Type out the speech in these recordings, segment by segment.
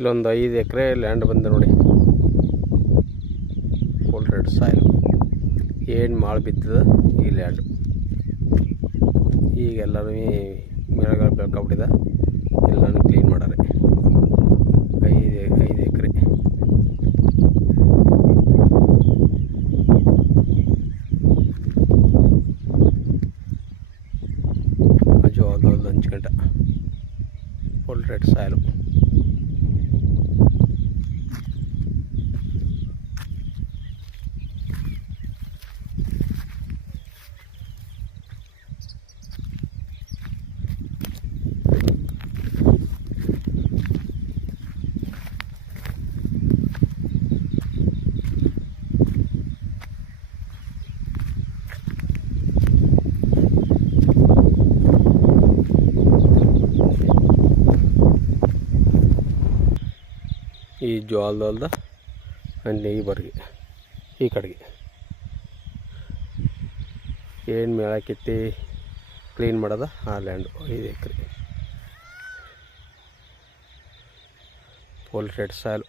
ಇಲ್ಲೊಂದು 5 ಎಕರೆ ಲ್ಯಾಂಡ್ ಬಂದೆ ನೋಡಿ. ಫುಲ್ ರೆಡ್ ಸಾಯಿಲ್ ಏನು ಮಾಳು ಬಿದ್ದದ ಈ ಲ್ಯಾಂಡು. ಈಗ ಎಲ್ಲರೂ ಮೇಳಗಳು ಬೆಳ್ಕೊಬಿಟ್ಟಿದೆ, ಎಲ್ಲನೂ ಕ್ಲೀನ್ ಮಾಡಾರೆ. 5 ಎಕರೆ ಅಜು ಅದು ಹಂಚ್ಕಂಟ ಫುಲ್ ರೆಡ್ ಸಾಯಿಲು. ಈ ಜೋಳದ ಅಲ್ಲಿ ಬರ್ಗೆ ಈ ಕಡೆಗೆ ಏನು ಮೇಳ ಕಿತ್ತಿ ಕ್ಲೀನ್ ಮಾಡೋದ ಆ ಲ್ಯಾಂಡು 5 ಎಕರೆ ಫುಲ್ ರೆಡ್ ಸಾಯಿಲು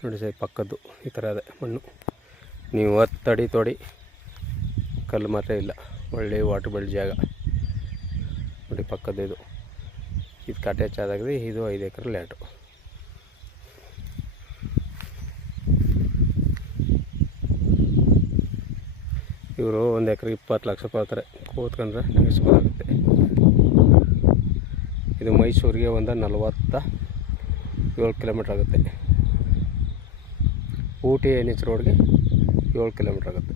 ನೋಡಿ ಸರ್. ಪಕ್ಕದ್ದು ಈ ಥರ ಇದೆ ಮಣ್ಣು. ನೀವು 10 ಅಡಿ ತೋಡಿ ಕಲ್ಲು ಮಾತ್ರ ಇಲ್ಲ, ಒಳ್ಳೆ ವಾಟರ್ ಬೆಳ್ ಜಾಗ ನೋಡಿ. ಪಕ್ಕದ್ದು ಇದು ಅಟ್ಯಾಚ್ ಆದಾಗಿದೆ. ಇದು 5 ಎಕರೆ ಲ್ಯಾಂಡು. ಇವರು 1 ಎಕರೆ 20 ಲಕ್ಷ ರೂಪಾಯಿ ಹೇಳ್ತಾರೆ. ಕೂತ್ಕೊಂಡ್ರೆ ನೆಗೆಸ್ಬೋದಾಗುತ್ತೆ. ಇದು ಮೈಸೂರಿಗೆ ಒಂದು 47 ಕಿಲೋಮೀಟ್ರ್ ಆಗುತ್ತೆ. ಊಟಿ NH ರೋಡ್ಗೆ 7 ಕಿಲೋಮೀಟ್ರ್ ಆಗುತ್ತೆ.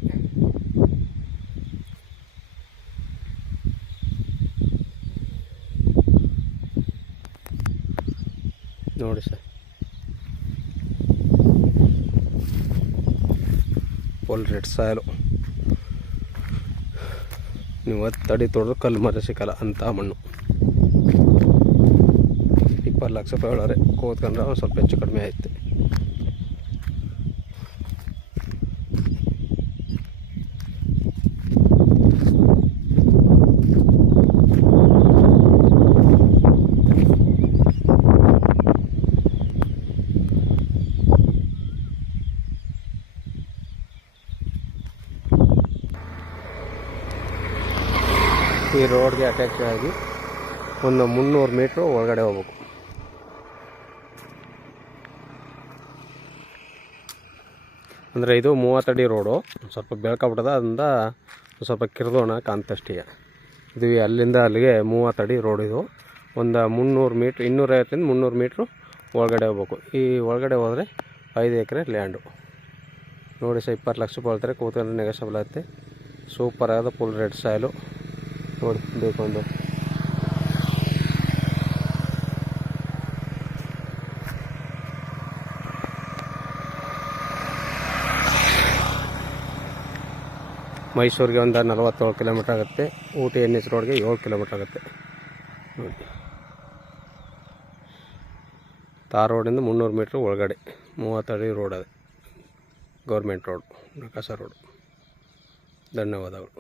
ನೋಡಿ ಸರ್, ಫುಲ್ ರೆಡ್ ಸಾಯಿಲು. ನೀವು 10 ಅಡಿ ತೊಡ್ರು ಕಲ್ಲು ಮರ ಸಿಕ್ಕಲ್ಲ ಅಂಥ ಮಣ್ಣು. 20 ಲಕ್ಷ ರೂಪಾಯಿ ಹೇಳೋರೆ. ಕೂತ್ಕೊಂಡ್ರೆ ಒಂದು ಸ್ವಲ್ಪ ಹೆಚ್ಚು ಕಡಿಮೆ ಆಯ್ತು. ಈ ರೋಡ್ಗೆ ಅಟ್ಯಾಚ್ ಆಗಿ ಒಂದು 300 ಮೀಟ್ರು ಒಳಗಡೆ ಹೋಗ್ಬೇಕು. ಅಂದರೆ ಇದು 30 ಅಡಿ ರೋಡು. ಸ್ವಲ್ಪ ಬೆಳ್ಕೊಬಿಟ್ಟದ, ಅದರಿಂದ ಸ್ವಲ್ಪ ಕಿರ್ದೋಣ ಕಾಂತಷ್ಟೇ. ಇದು ಅಲ್ಲಿಂದ ಅಲ್ಲಿಗೆ 30 ಅಡಿ ರೋಡ್. ಇದು ಒಂದು 300 ಮೀಟ್ರ್ 250ರಿಂದ 300 ಮೀಟ್ರು ಒಳಗಡೆ ಹೋಗ್ಬೇಕು. ಈ ಒಳಗಡೆ ಹೋದರೆ 5 ಎಕರೆ ಲ್ಯಾಂಡು ನೋಡಿ ಸರ್. 20 ಲಕ್ಷ ರೂಪಾಯಿ ಹೇಳ್ತಾರೆ. ಕೂತ್ಕೊಂಡ್ರೆ ನೆಗೆಸಬಲ್ ಆಗುತ್ತೆ. ಸೂಪರ್ ಆದ ಫುಲ್ ರೆಡ್ ಸಾಯಿಲು ನೋಡಿ. ಬೇಕು ಒಂದು ಮೈಸೂರಿಗೆ ಒಂದು 47 ಕಿಲೋಮೀಟ್ರ್ ಆಗುತ್ತೆ. ಊಟಿ NH ರೋಡ್ಗೆ 7 ಕಿಲೋಮೀಟ್ರ್ ಆಗುತ್ತೆ ನೋಡಿ. ತಾರ್ ರೋಡಿಂದ 300 ಮೀಟ್ರ್ ಒಳಗಡೆ 30 ಅಡಿ ರೋಡ್ ಅದೇ, ಗೌರ್ಮೆಂಟ್ ರೋಡ್, ನಕಾಸ ರೋಡ್. ಧನ್ಯವಾದಗಳು.